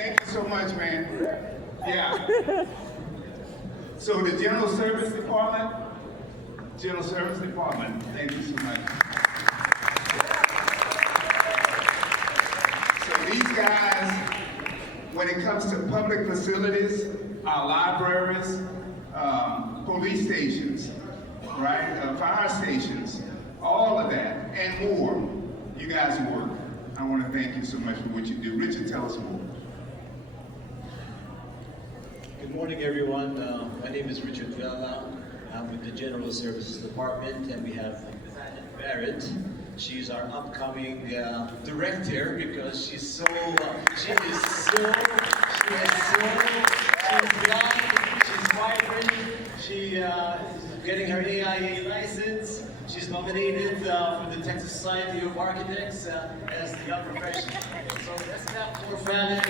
Thank you so much, man. Yeah. So the General Service Department, thank you so much. So these guys, when it comes to public facilities, our libraries, police stations, right, fire stations, all of that and more, you guys work. I want to thank you so much for what you do. Richard, tell us more. Good morning, everyone. My name is Richard Vela. I'm with the General Services Department, and we have Barrett. She's our upcoming director because she's young, she's vibrant, she is getting her AIA license. She's nominated for the Texas Society of Architects as the young professional. So let's clap for Fallon.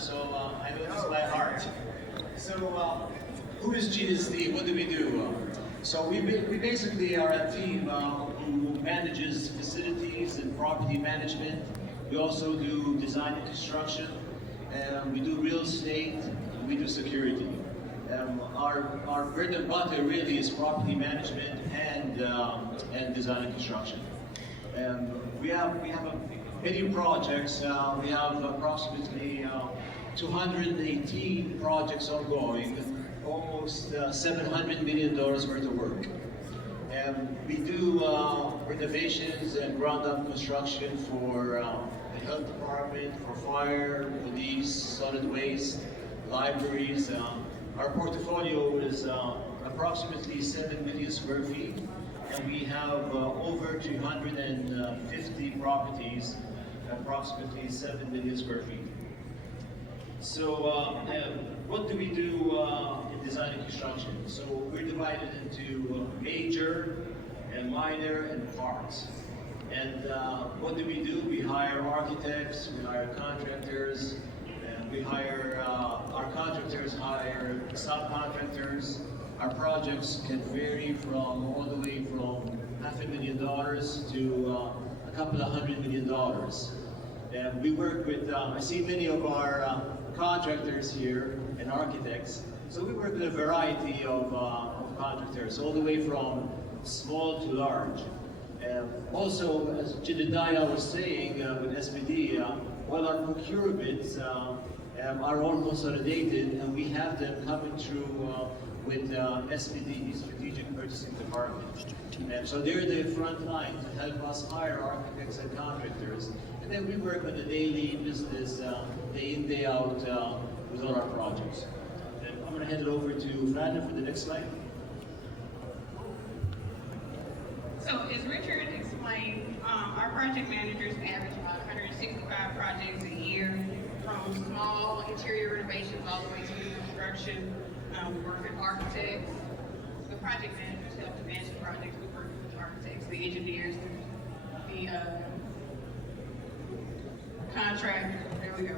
I know this by heart. So, who is GSD? What do we do? So we basically are a team who manages facilities and property management. We also do design and construction. We do real estate. And we do security. Our bread and butter really is property management and design and construction. We have many projects. We have approximately 218 projects ongoing, almost $700 million worth of work. We do renovations and ground-up construction for the health department, for fire, police, solid waste, libraries. Our portfolio is approximately 7 million square feet, and we have over 250 properties, approximately 7 million square feet. So what do we do in design and construction? So we're divided into major and minor and parts. And what do? We hire architects, we hire contractors, and we hire, our contractors hire subcontractors. Our projects can vary from all the way from $500,000 to a couple of $100 million. And we work with, I see many of our contractors here and architects. So we work with a variety of contractors, all the way from small to large. Also, as Jedediah was saying with SPD, while our procurements are all consolidated, and we have them coming through with SPD, Strategic Purchasing Department. And so they're the front line to help us hire architects and contractors. And then we work on the daily business, day in, day out, with all our projects. And I'm going to hand it over to Fernanda for the next slide. So as Richard explained, our project managers average about 165 projects a year, from small interior renovations all the way to new construction. We work with architects. The project managers help to manage the projects. We work with the architects, the engineers, the contractors. There we go.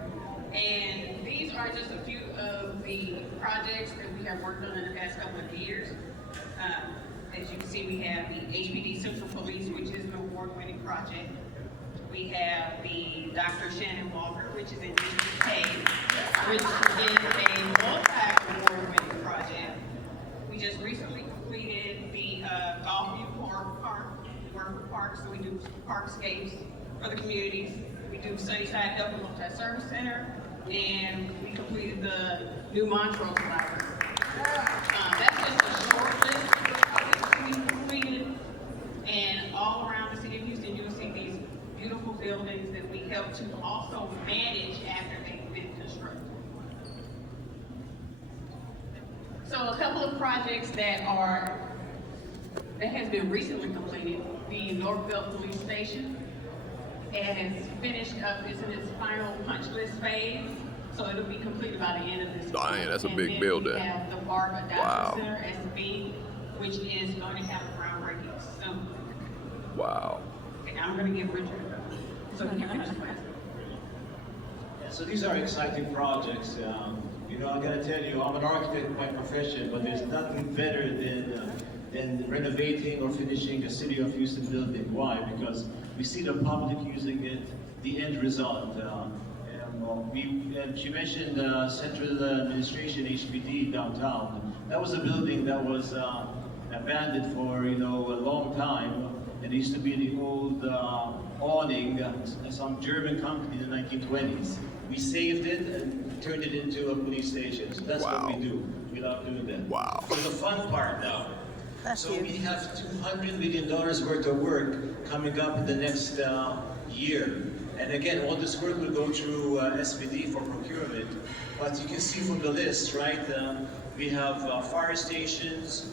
And these are just a few of the projects that we have worked on in the past couple of years. As you can see, we have the HPD Central Police, which is an award-winning project. We have the Dr. Shannon Walker, which is in DK, which is a multi-award-winning project. We just recently completed the Golfview Park. We work with parks, so we do parkscapes for the communities. We do Sunnyside Health and Multi-Service Center, and we completed the new Montrose Library. That's just a short list of the projects we completed, and all around the city of Houston, you'll see these beautiful buildings that we help to also manage after they've been constructed. So a couple of projects that has been recently completed, the Northville Police Station. It has finished up, it's in its final punch list phase, so it'll be completed by the end of this year. Dang, that's a And big then building. We have the Barb Adoption Wow. Center, SB, which is going to have a groundbreaking soon. Wow. And I'm going to give Richard so he can finish the class. Yeah, so these are exciting projects. You know, I gotta tell you, I'm an architect by profession, but there's nothing better than than renovating or finishing a City of Houston building. Why? Because we see the public using it, the end result. She mentioned Central Administration, HPD, downtown. That was a building that was abandoned for a long time. It used to be the old awning, some German company in the 1920s. We saved it and turned it into a police station. So that's what we do. We love doing that. Wow. For the fun part now. So we have $200 million worth of work coming up in the next year. And again, all this work will go through SPD for procurement. But you can see from the list, right? We have fire stations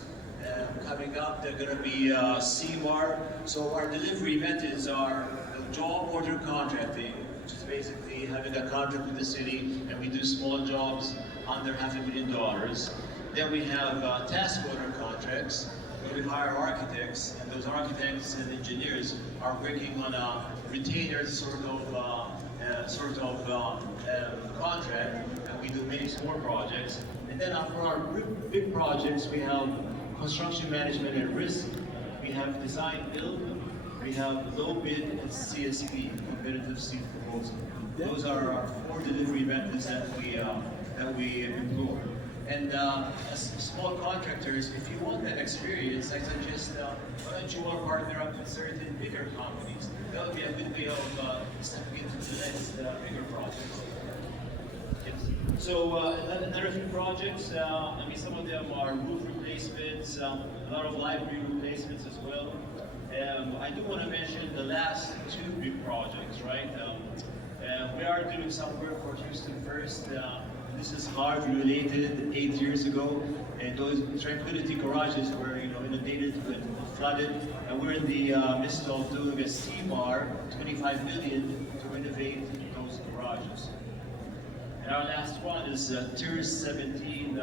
coming up. They're going to be CMAR. So our delivery methods are job order contracting, which is basically having a contract with the city, and we do small jobs under $500,000. Then we have task order contracts, where we hire architects, and those architects and engineers are working on a retainer sort of contract, and we do many small projects. And then for our big projects, we have construction management and risk, we have design build, we have low bid and CSP, competitive seat proposal. Those are our 4 delivery methods that we employ. And as small contractors, if you want that experience, I suggest why don't you all partner up with certain bigger companies? That would be a good way of stepping into the next bigger projects. Yes. So another few projects, some of them are roof replacements, a lot of library replacements as well. I do want to mention the last 2 big projects, right? We are doing some work for Houston First. This is Harvey related 8 years ago, and those Tranquility garages were inundated with flooded, and we're in the midst of doing a CMAR, $25 million to renovate those garages. And our last one is Tiers 17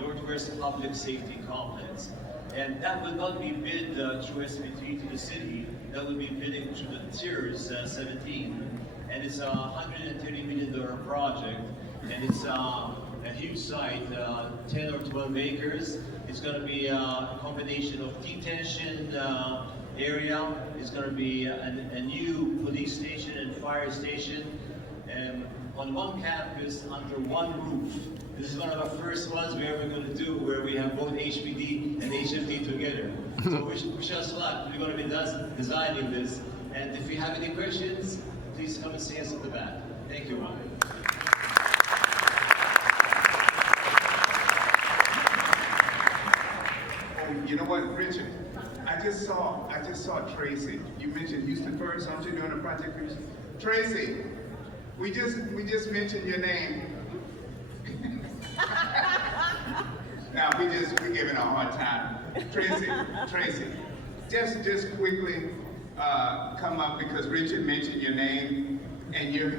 Northwest Public Safety Complex. And that will not be bid through SPT to the city, that will be bidding through the Tiers 17. And it's a $130 million project. And it's a huge site, 10 or 12 acres. It's going to be a combination of detention area. It's going to be a new police station and fire station on one campus under one roof. This is one of the first ones we're ever going to do where we have both HPD and HFD together. So wish us luck. We're going to be designing this. And if you have any questions, please come and see us at the back. Thank you, Ron. You know what, Richard? I just saw Tracy. You mentioned Houston First, aren't you doing a project for Houston? Tracy, we just mentioned your name. Now we're giving a hard time. Tracy, just quickly come up because Richard mentioned your name, and you're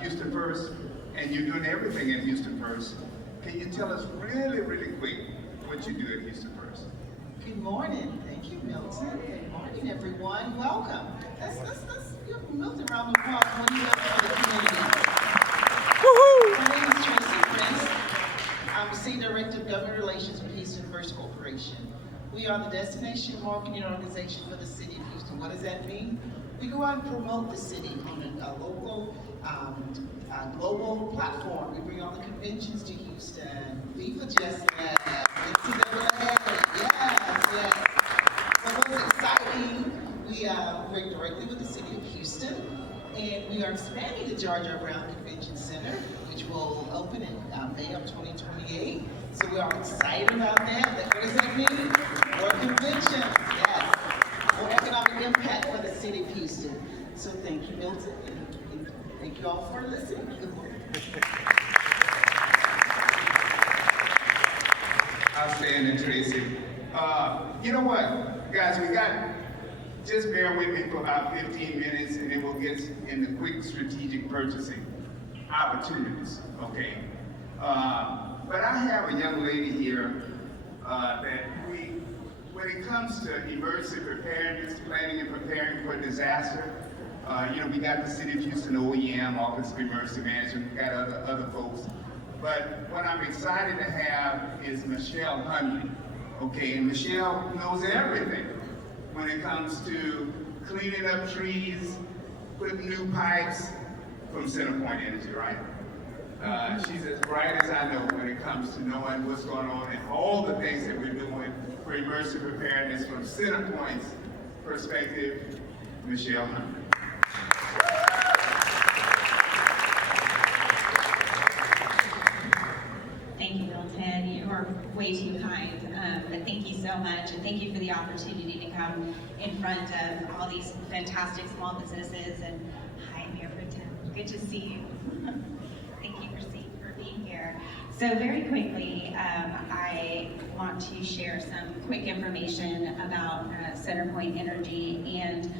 Houston First, and you're doing everything at Houston First. Can you tell us really quick what you do at Houston First? Good morning. Thank you, Milton. Good morning, everyone. Welcome. Let's give Milton a round of applause for what he does for the community. Woohoo! My name is Tracy Prince. I'm Senior Director of Government Relations with Houston First Corporation. We are the destination marketing organization for the city of Houston. What does that mean? We go out and promote the city on a local, global platform. We bring all the conventions to Houston. Viva Just Lab, NCAA, yes. So what's exciting, we work directly with the city of Houston, and we are expanding the Jar Jar Brown Convention Center, which will open in May of 2028. So we are excited about that. What does that mean? More conventions, yes. More economic impact for the city of Houston. So thank you, Milton, and thank you all for listening. Good morning. Outstanding, Tracy. You know what, guys, just bear with me for about 15 minutes and then we'll get into quick strategic purchasing opportunities, okay? But I have a young lady here that when it comes to emergency preparedness, planning and preparing for disaster, we got the City of Houston OEM, Office of Emergency Management, we got other folks. But what I'm excited to have is Michelle Hunley, Okay, and Michelle knows everything when it comes to cleaning up trees, putting new pipes from CenterPoint Energy, right? She's as bright as I know when it comes to knowing what's going on and all the things that we're doing for emergency preparedness from CenterPoint's perspective. Michelle Hunt. Thank you, Milton. You are way too kind. But thank you so much, and thank you for the opportunity to come in front of all these fantastic small businesses. And hi, Mayor Pro Tem. Good to see you. Thank you for being here. So very quickly, I want to share some quick information about CenterPoint Energy and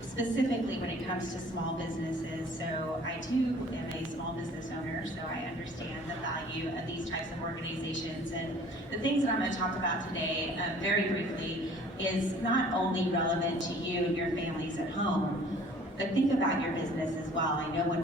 specifically when it comes to small businesses. So I too am a small business owner, so I understand the value of these types of organizations. And the things that I'm going to talk about today, very briefly, is not only relevant to you and your families at home, but think about your business as well. I know when